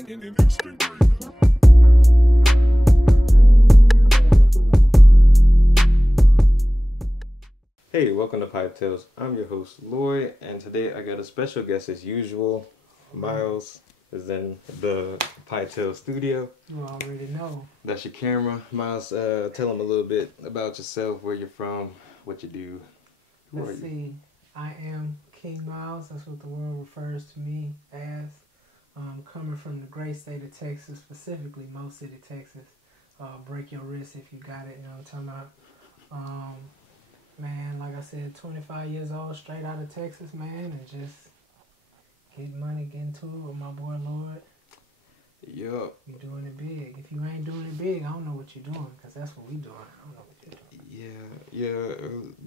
Hey, welcome to Pipe Tales. I'm your host, Lloyd, and today I got a special guest as usual. Myles is in the Pipe Tales studio. You already know. That's your camera. Myles, tell them a little bit about yourself, where you're from, what you do. Let's see. I am King Myles. That's what the world refers to me as. Coming from the great state of Texas, specifically Mo City, Texas. Break your wrist if you got it, you know what I'm talking about. Man, like I said, 25 years old, straight out of Texas, man, and just get money, get into it with my boy Lloyd. Yup. You doing it big. If you ain't doing it big, I don't know what you're doing, because that's what we doing. I don't know what you're doing. Yeah,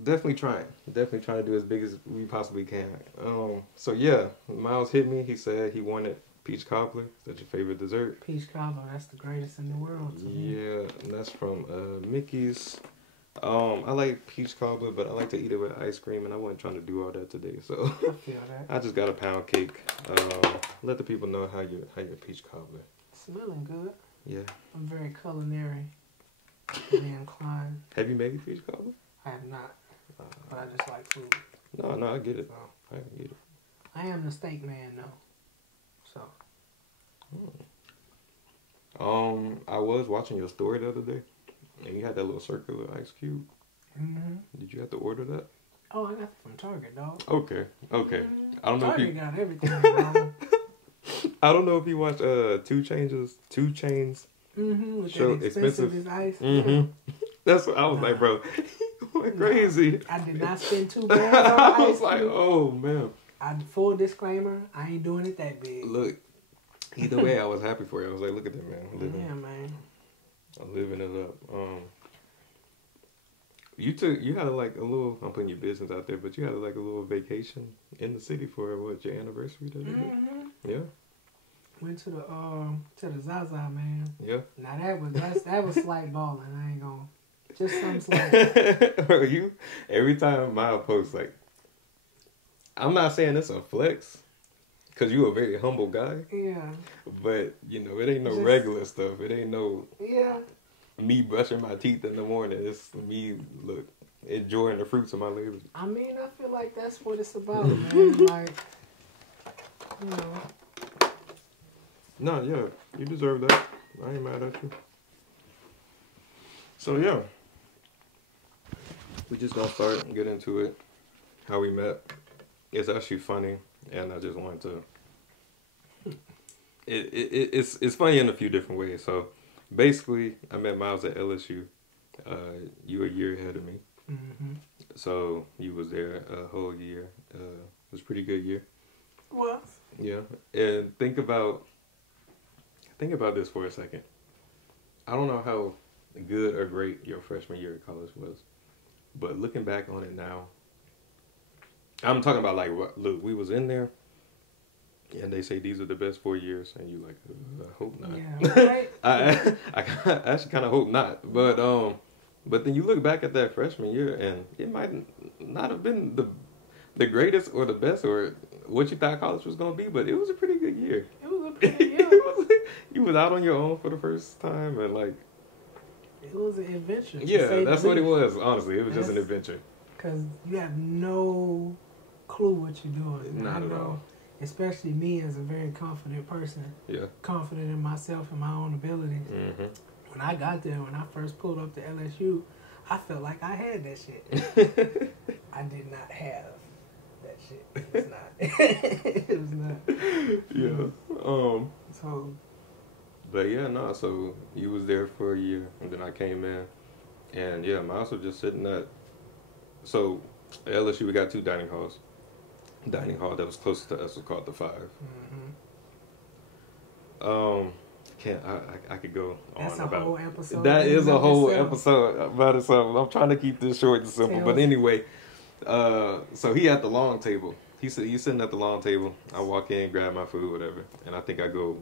definitely trying. Definitely trying to do as big as we possibly can. So yeah, Myles hit me. He said he wanted peach cobbler. Is that your favorite dessert? Peach cobbler, that's the greatest in the world to me. Yeah, and that's from Mickey's. I like peach cobbler, but I like to eat it with ice cream, and I wasn't trying to do all that today, so I feel that. I just got a pound cake. Let the people know how your peach cobbler. Smelling good. Yeah. I'm very culinary inclined. Have you made peach cobbler? I have not, but I just like food. No, I get it. So, I get it. I am the steak man, though. So. I was watching your story the other day, and you had that little circular ice cube. Mm-hmm. Did you have to order that? Oh, I got it from Target, dog. Okay. Mm-hmm. I don't know Target if you got everything, dog. I don't know if you watched 2 Chainz. Mm-hmm. With Show that expensive as ice. Mm-hmm. Yeah. That's what I was like, bro. You went crazy. I did not spend $2 grand on ice. I was like, oh man. Full disclaimer, I ain't doing it that big. Look, either way, I was happy for you. I was like, look at that man. Yeah, man. I'm living it up. You had like a little. I'm putting your business out there, but you had like a little vacation in the city for what, your anniversary? Mm-hmm. Yeah. Went to the Zaza, man. Yeah. Now that was slight balling. I ain't gonna just some slight. You every time Miles posts, like, I'm not saying it's a flex, cause you a very humble guy. Yeah. But you know, it ain't no regular stuff. It ain't no. Yeah. Me brushing my teeth in the morning. It's me enjoying the fruits of my labor. I mean, I feel like that's what it's about, man. Like, you know. No, yeah, you deserve that. I ain't mad at you. So yeah, we just gonna start and get into it. How we met. It's actually funny, and I just wanted to. It's funny in a few different ways. So basically, I met Myles at LSU. You were a year ahead of me. Mm-hmm. So you was there a whole year. It was a pretty good year. What? Yeah, and think about this for a second. I don't know how good or great your freshman year of college was, but looking back on it now, I'm talking about like, look, we was in there, and they say these are the best 4 years, and you like, I hope not. Yeah, right. I actually kind of hope not, but then you look back at that freshman year, and it might not have been the greatest or the best or what you thought college was gonna be, but it was a pretty good year. It was a pretty year. You was out on your own for the first time, and like, it was an adventure. Yeah, that's what it was. Honestly, it was just an adventure. Cause you have no clue what you're doing. Not at all. Especially me as a very confident person. Yeah. Confident in myself and my own abilities. Mm-hmm. When I got there, when I first pulled up to LSU, I felt like I had that shit. I did not have that shit. It was not. It was not. Yeah. So. But yeah, no. So you was there for a year, and then I came in, and yeah, Myles was just sitting at. So at LSU, we got 2 dining halls. Dining hall that was closest to us was called the 5. Mm-hmm. I could go That's on about. That's a whole episode. That is a whole episode about itself. I'm trying to keep this short and simple, but anyway. So he at the long table. He's sitting at the long table. I walk in, grab my food, whatever, and I think I go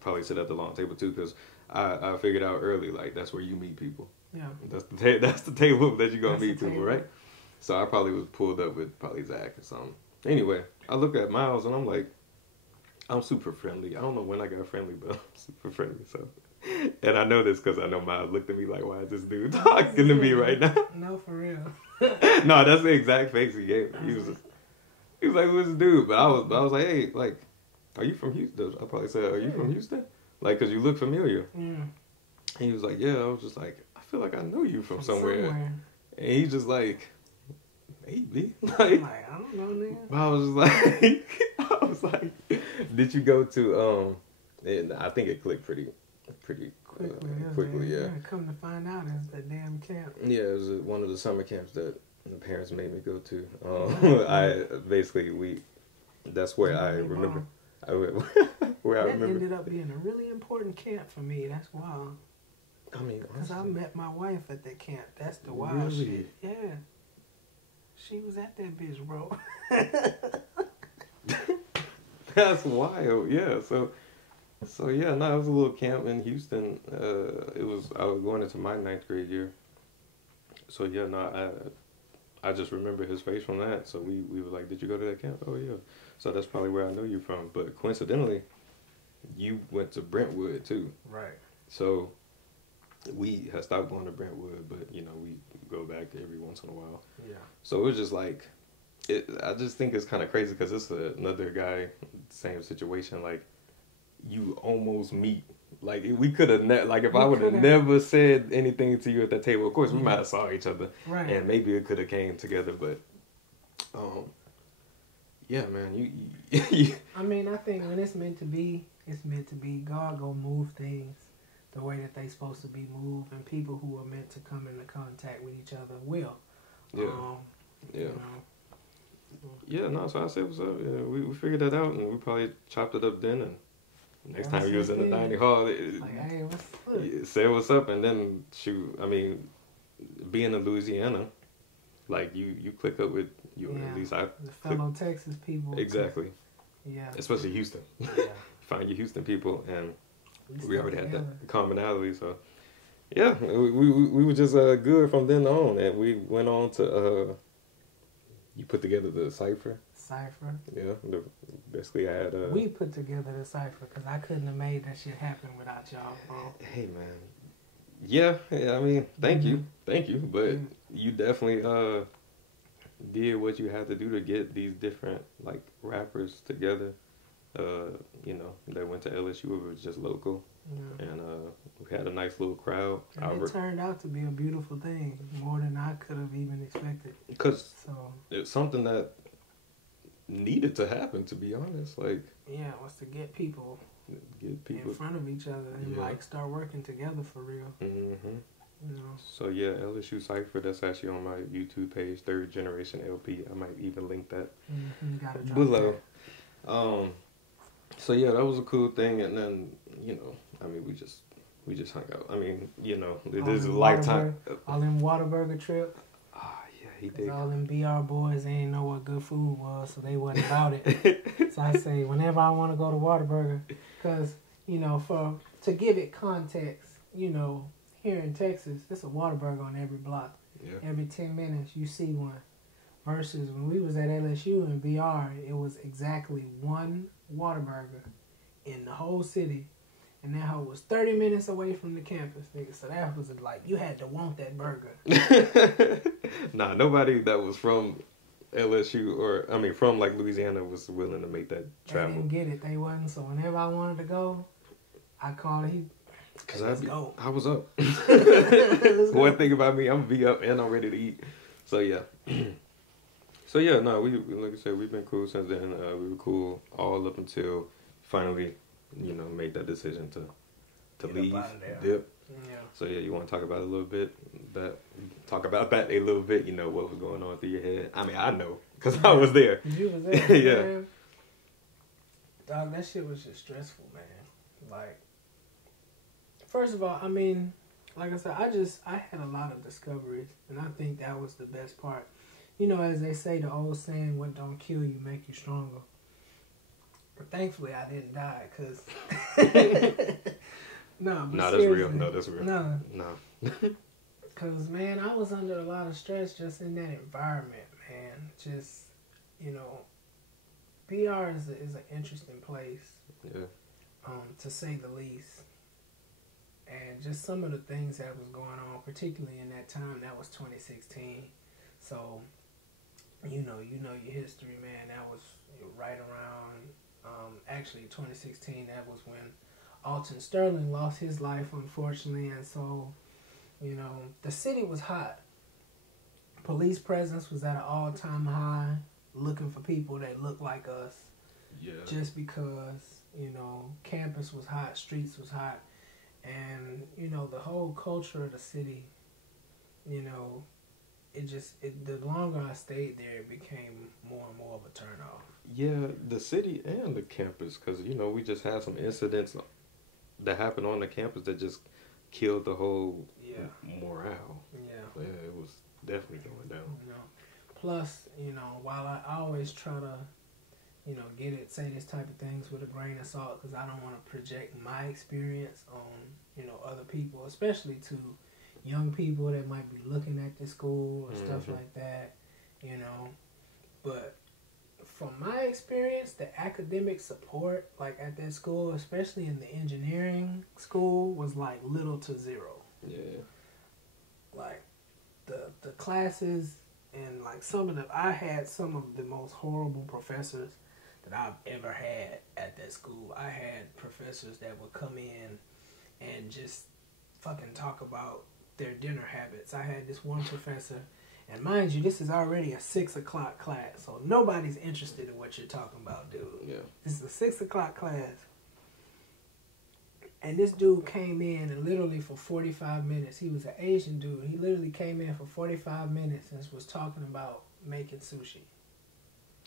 probably sit at the long table too, because I figured out early, like, that's where you meet people. Yeah. That's the table that you're gonna meet people, right? So I probably was pulled up with probably Zach or something. Anyway, I look at Myles and I'm like, I'm super friendly. I don't know when I got friendly, but I'm super friendly. So, and I know this because I know Miles looked at me like, "Why is this dude talking to me right now?" No, for real. No, that's the exact face he gave me. He was like, "Who's this dude?" But I was like, "Hey, like, are you from Houston?" I probably said, "Are you from Houston?" Like, cause you look familiar. Yeah. And he was like, "Yeah." I was just like, "I feel like I know you from somewhere." And he's just like, "Maybe." Like, I don't know, nigga. I was just like, I was like, "Did you go to?" And I think it clicked pretty quickly. Yeah. Come to find out, it's that damn camp. Yeah, it was one of the summer camps that the parents made me go to. That's where I remember. Where I remember. That ended up being a really important camp for me. That's wild. I mean, because I met my wife at that camp. That's the wild shit. Yeah, she was at that bitch, bro. That's wild. Yeah. So yeah, no, it was a little camp in Houston. I was going into my 9th grade year. So yeah, no, I just remember his face from that. So we were like, "Did you go to that camp?" "Oh yeah." So that's probably where I know you from. But coincidentally, you went to Brentwood too. Right. So we had stopped going to Brentwood, but we go back every once in a while. Yeah. So it was just like, I just think it's kind of crazy because it's another guy, same situation. Like, you almost meet. Like, we could have if I would have never said anything to you at that table, of course we might have saw each other, right? And maybe it could have came together, but yeah, man, you I mean, I think when it's meant to be, it's meant to be. God gonna move things the way that they supposed to be moved, and people who are meant to come into contact with each other will. Yeah. Yeah. Yeah, no, so I said, "What's up?" Yeah, we figured that out, and we probably chopped it up then, and next time you was in the dining hall, hey, what's up? Say what's up, and then shoot. I mean, being in Louisiana, like you click up with you. Yeah, at least the fellow Texas people. Exactly. Yeah. Especially Houston. Yeah. Find your Houston people, and we already had that commonality. So yeah, we were just good from then on, and we went on to you put together the cypher. Cypher. Yeah, basically I had. We put together the cypher because I couldn't have made that shit happen without y'all, bro. Hey man, yeah. I mean, thank you, but you definitely did what you had to do to get these different like rappers together. That went to LSU. It was just local, and we had a nice little crowd. And it turned out to be a beautiful thing, more than I could have even expected. Because it's something that needed to happen, to be honest. Like, yeah, was to get people in front of each other and like start working together for real. Mm-hmm. So yeah, LSU Cypher. That's actually on my YouTube page, Third Generation LP. I might even link that below. So yeah, that was a cool thing, and then I mean, we just hung out. I mean, it is a lifetime. All in Whataburger trip. Yeah, he did. All them BR boys, they ain't know what good food was, so they wasn't about it. So I say, whenever I want to go to Whataburger, because to give it context, here in Texas, there's a Whataburger on every block. Yeah. Every 10 minutes, you see one. Versus when we was at LSU and BR, it was exactly one Whataburger in the whole city. And that hoe was 30 minutes away from the campus, nigga. So that was like, you had to want that burger. Nah, nobody that was from LSU from like Louisiana was willing to make that travel. They didn't get it. They wasn't. So whenever I wanted to go, I called it. Cause go. I was up. One thing about me, I'm be up and I'm ready to eat. So yeah. So yeah, no, we like I said, we've been cool since then. We were cool all up until finally, made that decision to leave, dip. Yeah. So yeah, you want to talk about it a little bit? Talk about that a little bit. What was going on through your head? I mean, I know because I was there. You was there, yeah. Man. Dog, that shit was just stressful, man. Like, first of all, I mean, like I said, I had a lot of discoveries, and I think that was the best part. As they say, the old saying, "What don't kill you make you stronger." But thankfully, I didn't die, cause no, that's real. No, that's real. No. Cause man, I was under a lot of stress just in that environment, man. Just BR is an interesting place, Yeah. to say the least. And just some of the things that was going on, particularly in that time, that was 2016. So, you know your history, man. That was right around, actually 2016. That was when Alton Sterling lost his life, unfortunately. And so, the city was hot. Police presence was at an all-time high, looking for people that looked like us. Yeah. Just because, campus was hot, streets was hot. And, the whole culture of the city, the longer I stayed there, it became more and more of a turnoff. Yeah, the city and the campus, because, we just had some incidents that happened on the campus that just killed the whole morale. Yeah. So, yeah, it was definitely going down. Plus, while I always try to, say this type of things with a grain of salt, because I don't want to project my experience on, other people, especially to young people that might be looking at this school or stuff like that, But from my experience, the academic support, like at that school, especially in the engineering school, was like little to zero. Yeah. Like the classes and like I had some of the most horrible professors that I've ever had at that school. I had professors that would come in and just fucking talk about their dinner habits. I had this one professor, and mind you, this is already a 6 o'clock class, so nobody's interested in what you're talking about, dude. Yeah. This is a 6 o'clock class. And this dude came in and literally for 45 minutes, he was an Asian dude. He literally came in for 45 minutes and was talking about making sushi.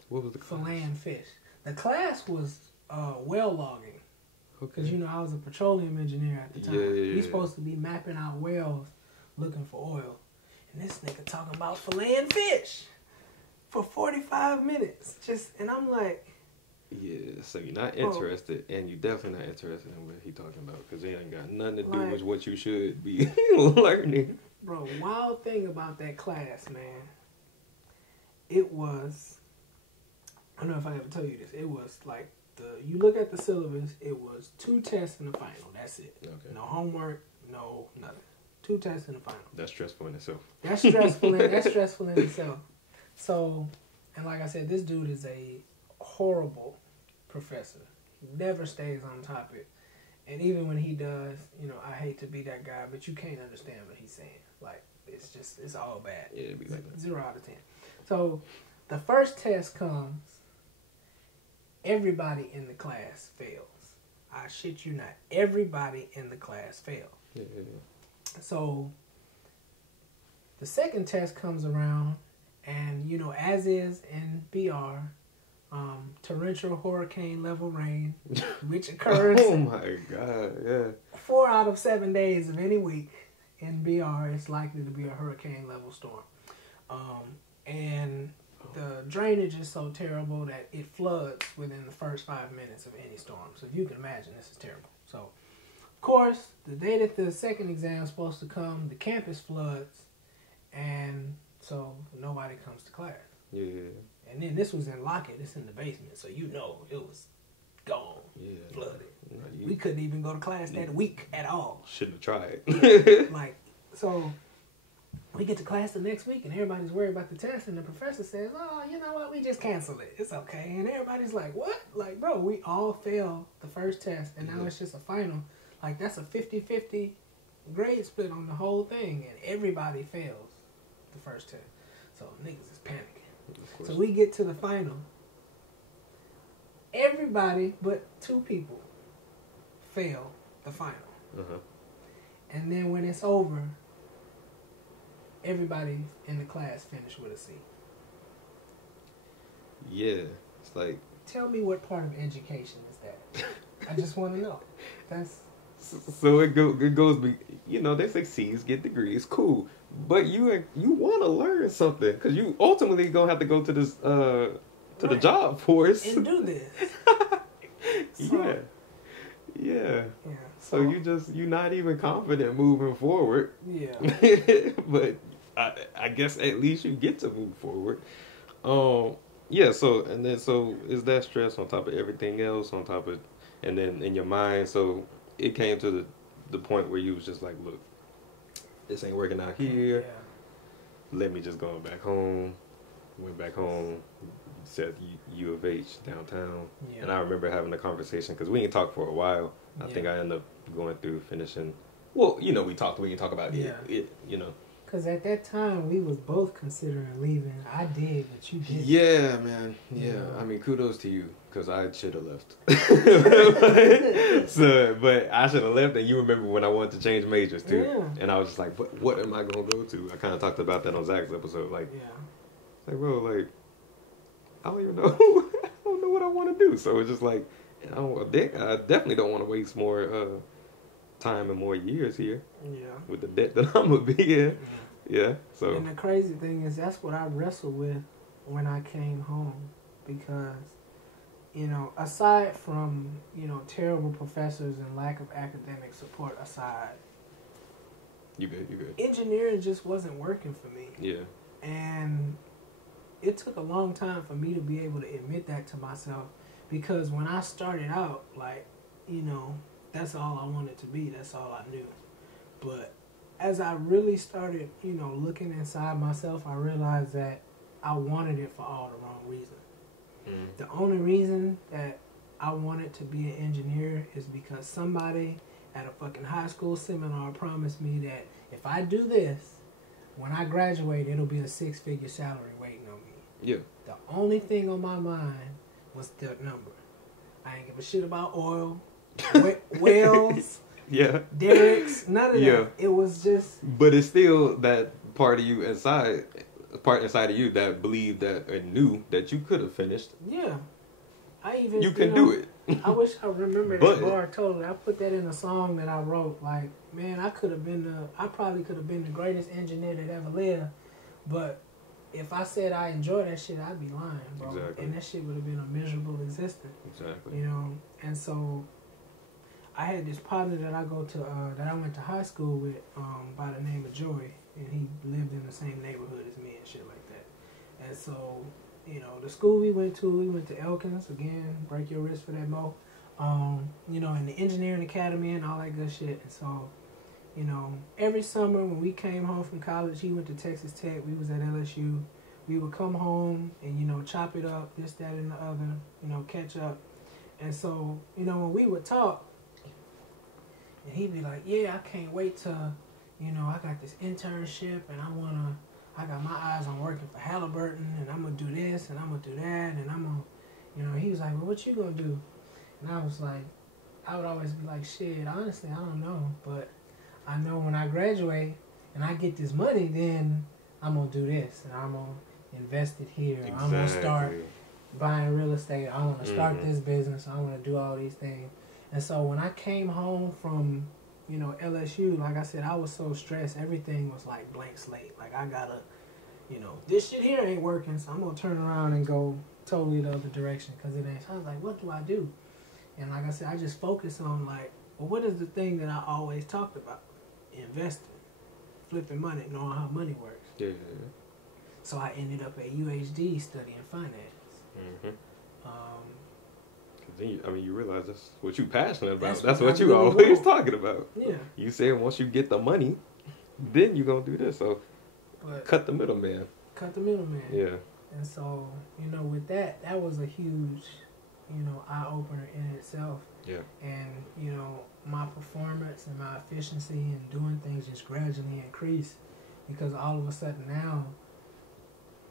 What was the class? Filleting fish. The class was well logging. Okay. Because, I was a petroleum engineer at the time. Yeah. We supposed to be mapping out wells looking for oil. And this nigga talking about filleting fish for 45 minutes. And I'm like... Yeah, so you're not interested, and you're definitely not interested in what he talking about, because it ain't got nothing to do with what you should be learning. Bro, wild thing about that class, man, it was... I don't know if I ever told you this. It was like... You look at the syllabus, it was 2 tests and a final. That's it. Okay. No homework, no nothing. 2 tests and a final. That's stressful in itself. That's stressful in itself. So, and like I said, this dude is a horrible professor. He never stays on topic. And even when he does, I hate to be that guy, but you can't understand what he's saying. Like, it's all bad. Yeah, it'd be like that. 0 out of 10. So, the first test comes. Everybody in the class fails. I shit you not. Everybody in the class failed. Yeah. So, the second test comes around, and, as is in BR, torrential hurricane level rain, which occurs Oh my God, yeah. 4 out of 7 days of any week in BR, it's likely to be a hurricane level storm. And the drainage is so terrible that it floods within the first 5 minutes of any storm. So if you can imagine, this is terrible. So, of course, the day that the second exam is supposed to come, the campus floods, and so nobody comes to class. Yeah. And then this was in Lockett. It's in the basement, so it was gone, flooded. We couldn't even go to class that week at all. Shouldn't have tried. So we get to class the next week, and everybody's worried about the test, and the professor says, "Oh, you know what? We just canceled it. It's okay." And everybody's like, "What?" Like, bro, we all failed the first test, and now it's just a final. Like, that's a 50-50 grade split on the whole thing, and everybody fails the first test. So niggas is panicking. So we get to the final. Everybody but 2 people fail the final. Uh-huh. And then when it's over, everybody in the class finished with a C. Yeah, it's like... Tell me what part of education is that? I just want to know. So it goes, they say C's get degrees, cool. But you want to learn something, because you ultimately going to have to go to this, the job force. And do this. Yeah. So you're not even confident moving forward. Yeah. But I guess at least you get to move forward. yeah. So is that stress on top of everything else on top of, and then in your mind. So it came to the point where you was just like, look, this ain't working out here. Yeah. Let me just go back home. Went back home, said U of H downtown, Yeah. and I remember having a conversation because we didn't talk for a while. I Yeah. think I ended up going through finishing. Well, you know, we didn't talk about Yeah. it, you know. Because at that time, we was both considering leaving. I did, but you didn't. Yeah, man. Yeah. Yeah. I mean, kudos to you because I should have left. So, but I should have left, and you remember when I wanted to change majors too, Yeah. and I was just like, what am I gonna go to? I kind of talked about that on Zach's episode, like, Yeah. like bro, like I don't even know, I don't know what I want to do. So it's just like, I definitely don't want to waste more time and more years here Yeah. with the debt that I'm gonna be in. Yeah. So. And the crazy thing is, that's what I wrestled with when I came home. Because, you know, aside from, you know, terrible professors and lack of academic support aside, You good. engineering just wasn't working for me. Yeah. And it took a long time for me to be able to admit that to myself. Because when I started out, like, you know, that's all I wanted to be. That's all I knew. But as I really started, you know, looking inside myself, I realized that I wanted it for all the wrong reasons. The only reason that I wanted to be an engineer is because somebody at a fucking high school seminar promised me that if I do this, when I graduate, it'll be a 6-figure salary waiting on me. Yeah. The only thing on my mind was the number. I ain't give a shit about oil, whales, Yeah. derricks, none of Yeah. that. It was just... But it's still that part of you part inside of you that believed that and knew that you could have finished. Yeah. I even... You can know, do it. I wish I remember But- that bar totally. I put that in a song that I wrote. Like, man, I probably could have been the greatest engineer that ever lived. But if I said I enjoy that shit, I'd be lying, bro. Exactly. And that shit would have been a miserable existence. Exactly. You know? And so I had this partner that I went to high school with by the name of Joey. And he lived in the same neighborhood as me and shit like that. And so, you know, the school we went to Elkins, again, break your wrist for that, Mo. You know, in the engineering academy and all that good shit. And so, you know, every summer when we came home from college, he went to Texas Tech, we was at LSU. We would come home and, you know, chop it up, this, that, and the other, you know, catch up. And so, you know, when we would talk, and he'd be like, yeah, I can't wait to, you know, I got this internship and I got my eyes on working for Halliburton and I'm going to do this and I'm going to do that and I'm going to, you know, he was like, well, what you going to do? And I was like, I would always be like, shit, honestly, I don't know. But I know when I graduate and I get this money, then I'm going to do this and I'm going to invest it here. Exactly. I'm going to start buying real estate. I want to start this business. I want to do all these things. And so when I came home from, you know, LSU, like I said, I was so stressed. Everything was like blank slate. Like I gotta, you know, this shit here ain't working, so I'm gonna turn around and go totally the other direction because it ain't. So I was like, what do I do? And like I said, I just focus on like, well, what is the thing that I always talked about? Investing, flipping money, knowing how money works. Yeah. So I ended up at UHD studying finance. Mm-hmm. Then you realize that's what you're passionate about. That's That's what what I you really always want. talking about. Yeah. You said once you get the money, then you're going to do this. So But cut the middleman. cut the middleman. Yeah. And so, you know, with that was a huge, you know, eye-opener in itself. Yeah. And, you know, my performance and my efficiency in doing things just gradually increased because all of a sudden now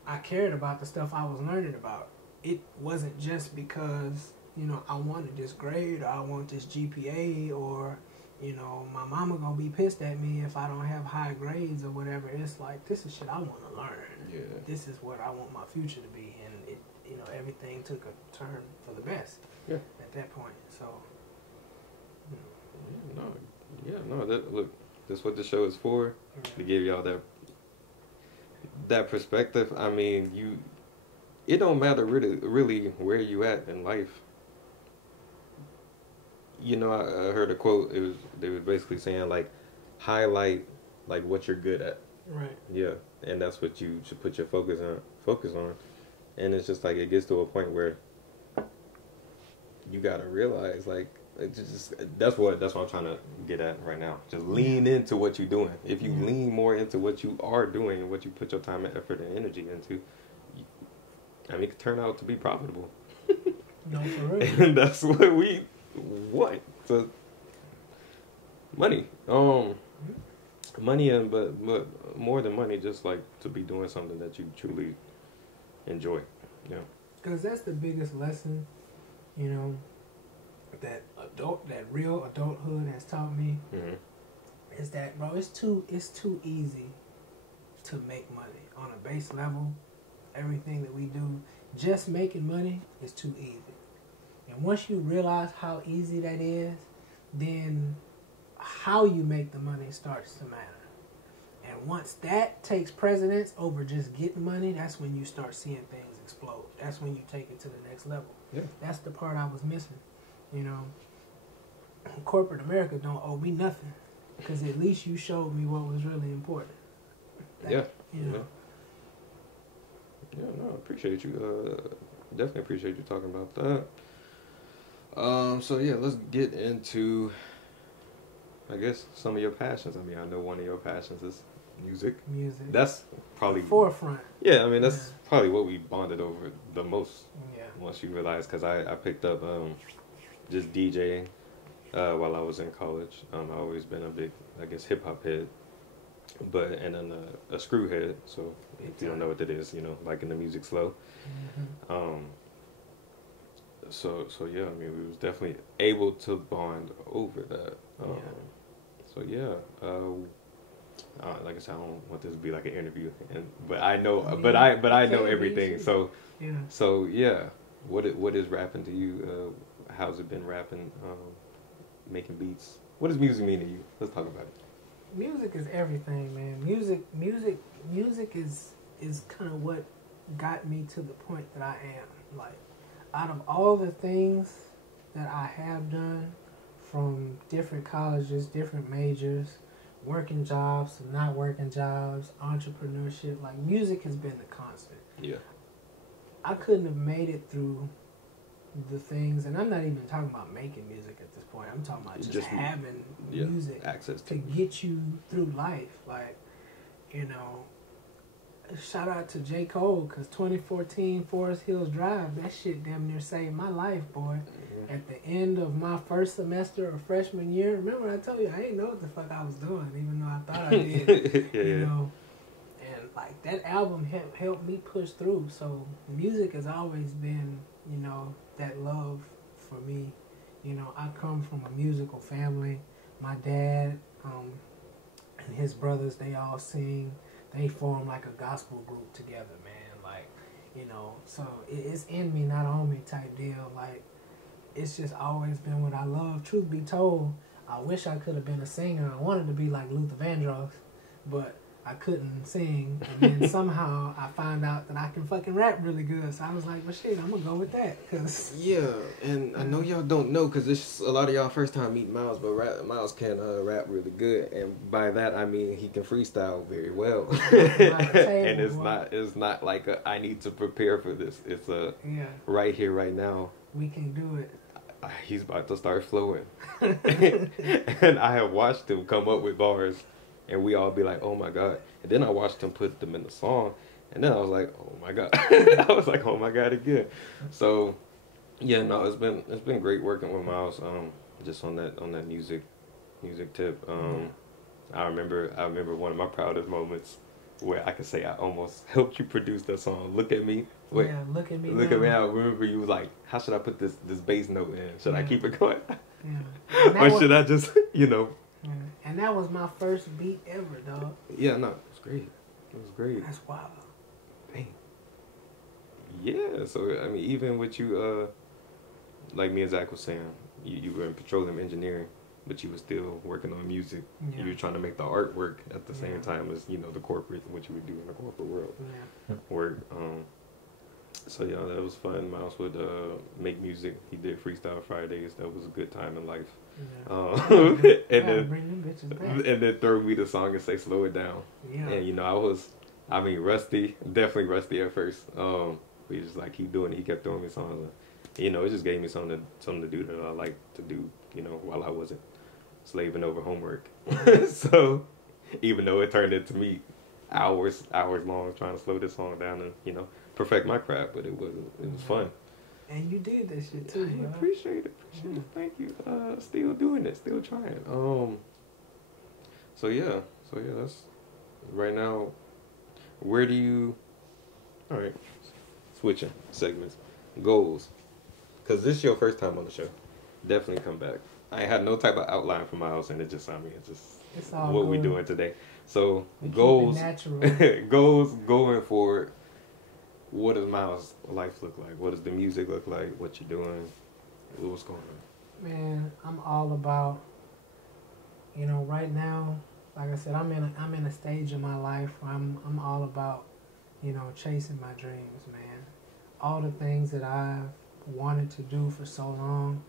I cared about the stuff I was learning about. It wasn't just because, you know, I wanted this grade or I want this GPA or, you know, my mama gonna be pissed at me if I don't have high grades or whatever. It's like, this is shit I want to learn. Yeah. This is what I want my future to be. And it, you know, everything took a turn for the best at that point. So, Look, that's what the show is for. To give y'all that perspective. I mean, it don't matter really where you at in life. You know, I heard a quote. They were basically saying like, highlight like what you're good at. right. Yeah, and that's what you should put your focus on. And it's just like it gets to a point where you gotta realize like it's just that's what I'm trying to get at right now. Just lean into what you're doing. If you lean more into what you are doing and what you put your time and effort and energy into, I mean, it could turn out to be profitable. No, for real. And that's what we want. So money, money, and but more than money, just like to be doing something that you truly enjoy. Yeah. Because that's the biggest lesson, you know, that real adulthood has taught me. Mm-hmm. Is that, bro? It's too easy to make money on a base level. Everything that we do, just making money is too easy. And once you realize how easy that is, then how you make the money starts to matter. And once that takes precedence over just getting money, that's when you start seeing things explode. That's when you take it to the next level. Yeah. That's the part I was missing. You know, corporate America don't owe me nothing because at least you showed me what was really important. Yeah. You know. Yeah, no, I appreciate you. Definitely appreciate you talking about that. So yeah, let's get into, I guess, some of your passions. I mean, I know one of your passions is music. Music. That's probably the forefront. Yeah, I mean that's probably what we bonded over the most. Yeah. Once you realize, because I picked up just DJing while I was in college. I've always been a big, I guess, hip hop head. But and then a screw head, so if you don't know what that is, you know, like in the music slow. Mm-hmm. So yeah, I mean, we was definitely able to bond over that. So yeah, like I said, I don't want this to be like an interview, but I know, but I know everything. So yeah, what is rapping to you? How's it been rapping? Making beats. What does music mean to you? Let's talk about it. Music is everything, man. Music is kind of what got me to the point that I am. Like, out of all the things that I have done, from different colleges, different majors, working jobs, not working jobs, entrepreneurship, like music has been the constant. Yeah. I couldn't have made it through the things, and I'm not even talking about making music at this point. I'm talking about just having music access to get you through life. Like, you know, shout out to J. Cole, because 2014 Forest Hills Drive, that shit damn near saved my life, boy. Mm-hmm. At the end of my first semester of freshman year, remember I told you I didn't know what the fuck I was doing, even though I thought I did. You know, and like that album helped me push through. So music has always been, you know, that love for me. You know, I come from a musical family. My dad and his brothers, they all sing. They form like a gospel group together, man. Like, you know, so it's in me, not on me type deal. Like, it's just always been what I love. Truth be told, I wish I could have been a singer. I wanted to be like Luther Vandross, but I couldn't sing, and then somehow I found out that I can fucking rap really good. So I was like, well, shit, I'm gonna go with that. Cause yeah, and I know y'all don't know, because it's a lot of y'all first time meeting Myles, but Myles can rap really good, and by that I mean he can freestyle very well. And it's not like I need to prepare for this. It's right here, right now. We can do it. He's about to start flowing, and I have watched him come up with bars. And we all be like, oh my God. And then I watched him put them in the song. And then I was like, oh my God. I was like, oh my God again. So yeah, no, it's been great working with Myles, just on that music tip. I remember one of my proudest moments where I could say I almost helped you produce that song. Look at me. Wait, yeah, look at me. Look at me. I remember you was like, how should I put this bass note in? Should I keep it going? Yeah. Or should I just, you know? And that was my first beat ever, dog. Yeah, no, it was great. It was great. That's wild. Dang. Yeah, so I mean, even with you, like me and Zach was saying, you were in petroleum engineering, but you were still working on music. Yeah. You were trying to make the artwork at the same time as, you know, the corporate, what you would do in the corporate world. Yeah. Work. So yeah, that was fun. Myles would make music. He did Freestyle Fridays. That was a good time in life. Yeah. And then throw me the song and say slow it down. Yeah. And you know, I mean rusty, definitely rusty at first. But We just like keep doing it. He kept throwing me songs. And, you know, it just gave me something to do that I like to do. You know, while I wasn't slaving over homework. So even though it turned into me hours long trying to slow this song down and, you know, perfect my craft, but it was fun. And you did that shit too, I bro. appreciate it. Thank you. Still doing it, still trying. So yeah, that's right now. Where do you? All right, switching segments, goals, because this is your first time on the show. Definitely come back. I had no type of outline for Myles, and it just I mean, it's all what we doing today. So goals, goals going forward. What does Myles' life look like? What does the music look like? What you doing? What's going on? Man, I'm all about, you know, right now, like I said, I'm in a stage of my life where I'm all about, you know, chasing my dreams, man. All the things that I've wanted to do for so long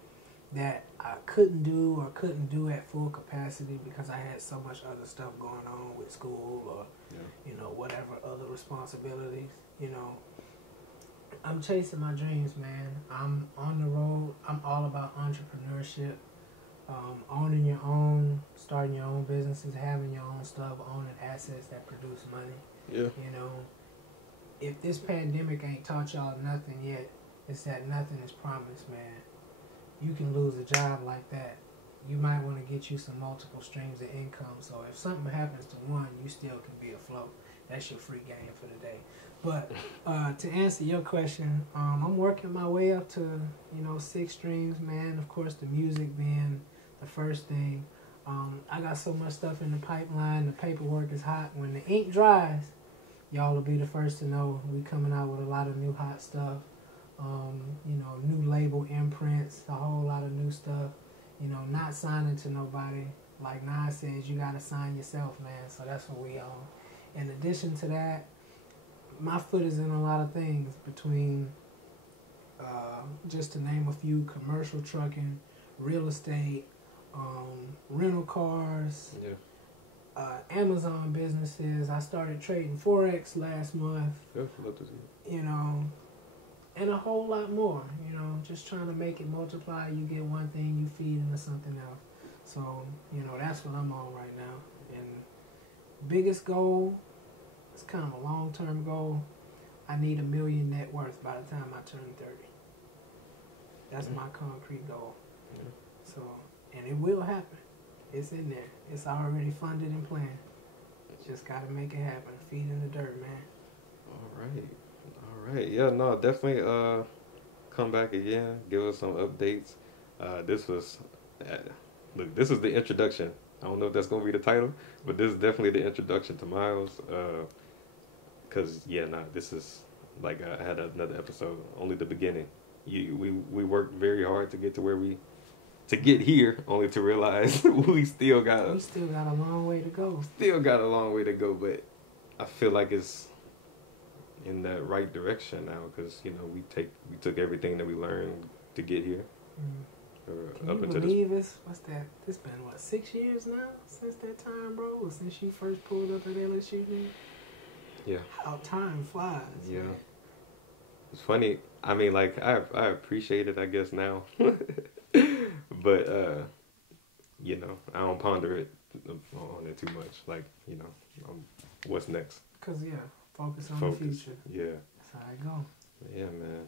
that I couldn't do at full capacity because I had so much other stuff going on with school or, you know, whatever other responsibilities, you know. I'm chasing my dreams, man. I'm on the road. I'm all about entrepreneurship, owning your own, starting your own businesses, having your own stuff, owning assets that produce money. Yeah. You know, if this pandemic ain't taught y'all nothing yet, it's that nothing is promised, man. You can lose a job like that. You might want to get you some multiple streams of income. So if something happens to one, you still can be afloat. That's your free game for the day. But to answer your question, I'm working my way up to, you know, 6 streams, man. Of course, the music being the first thing. I got so much stuff in the pipeline. The paperwork is hot. When the ink dries, y'all will be the first to know. We coming out with a lot of new hot stuff. You know, new label imprints, a whole lot of new stuff. You know, not signing to nobody. Like Nas says, you got to sign yourself, man. So that's what we on. In addition to that, my foot is in a lot of things between, just to name a few, commercial trucking, real estate, rental cars, Amazon businesses. I started trading Forex last month. Yeah, love to see it. You know, and a whole lot more. You know, just trying to make it multiply. You get one thing, you feed into something else. So, you know, that's what I'm on right now. And biggest goal, it's kind of a long-term goal. I need $1 million net worth by the time I turn 30. That's my concrete goal. So, and it will happen. It's in there. It's already funded and planned. Just got to make it happen. Feet in the dirt, man. All right. Yeah, no, definitely come back again. Give us some updates. This was, look, this is the introduction. I don't know if that's going to be the title, but this is definitely the introduction to Myles. Because, this is, like I had another episode, only the beginning. We worked very hard to get to get here, only to realize we still got a long way to go. Still got a long way to go, but I feel like it's in that right direction now because, you know, we took everything that we learned to get here. Can you believe it's been, 6 years now since that time, bro? Since you first pulled up at LSU? Yeah. How time flies. Yeah. Man. It's funny. I mean, like, I appreciate it, I guess, now. But, you know, I don't ponder it on it too much. Like, you know, what's next? Because, focus on the future. Yeah. That's how I go. Yeah, man.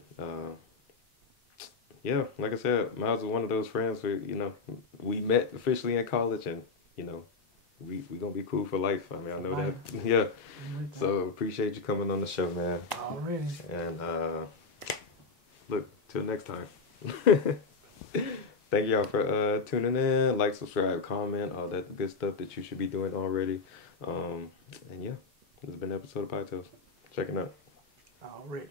Yeah, like I said, Myles was one of those friends who, you know, we met officially in college and, you know, we gonna be cool for life. I mean, I know that. Yeah. So appreciate you coming on the show, man. Already. And look, till next time. Thank y'all for tuning in. Like, subscribe, comment, all that good stuff that you should be doing already. And yeah, this has been an episode of Pie Tales. Check it out. Already.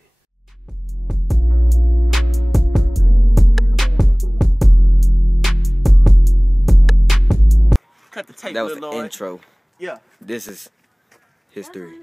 Cut the tape. That was the intro. Yeah. This is history.